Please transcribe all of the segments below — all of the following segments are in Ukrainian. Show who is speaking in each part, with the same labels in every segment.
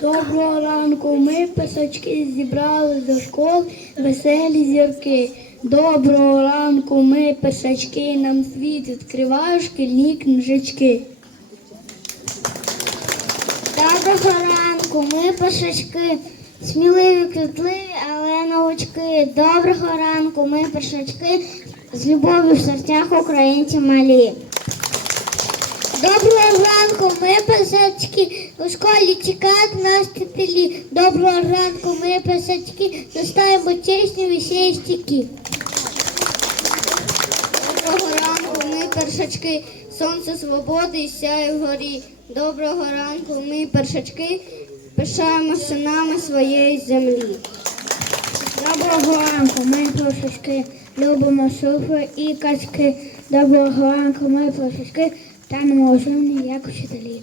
Speaker 1: Доброго ранку, ми писачки зібрали до школ веселі зірки. Доброго ранку, ми писачки, нам світ відкривають шкільні книжечки.
Speaker 2: Доброго ранку, ми пишачки, сміливі, квітливі, але научки. Доброго ранку, ми пишачки, з любов'ю в серцях українці малі. Доброго ранку, ми писачки, у школі чекають нас вчителі. Доброго ранку, ми писачки, застаємо чесні вісі стіки. Доброго ранку, ми першачки, сонце свободи сяє вгорі. Доброго ранку, ми першачки, пишаємо синами своєї землі.
Speaker 1: Доброго ранку, ми писачки, любимо шуфи і казки. Доброго ранку, ми писачки, станемо розумні, як вчителі.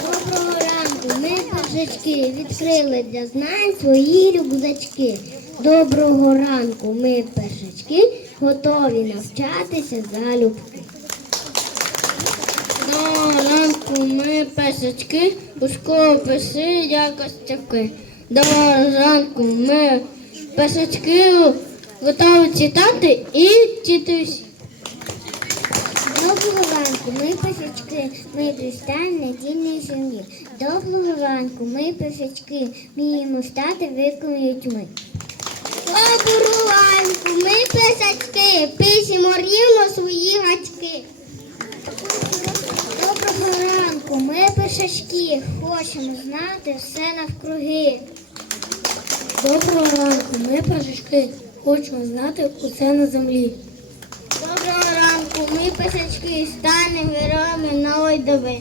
Speaker 2: Доброго ранку, ми першачки, відкрили для знань свої рюкзачки. Доброго ранку, ми першачки, готові навчатися залюбки.
Speaker 1: Доброго ранку, ми писачки, у школу писи якостяки. Доброго ранку, ми писачки, готові читати і вчитись.
Speaker 2: Доброго ранку, ми писачки, ми пристань надійної сім'ї. Доброго ранку, ми писачки, вміємо стати великими людьми. Доброго ранку, ми писачки, пишемо рівно свої гачки. Доброго ранку, ми писачки, хочемо знати все навкруги.
Speaker 1: Доброго ранку, ми писачки, хочемо знати усе на землі.
Speaker 2: Доброго ми писачки, станемо героями нової доби.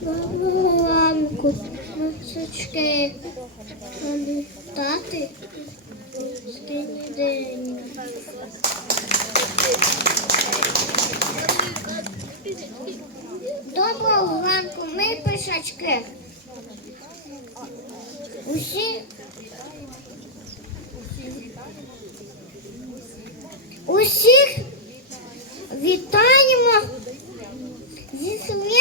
Speaker 2: Доброго ранку, ми писачки, тати, скільки день. Доброго ранку, ми писачки. Усі Усіх вітаємо зі світом.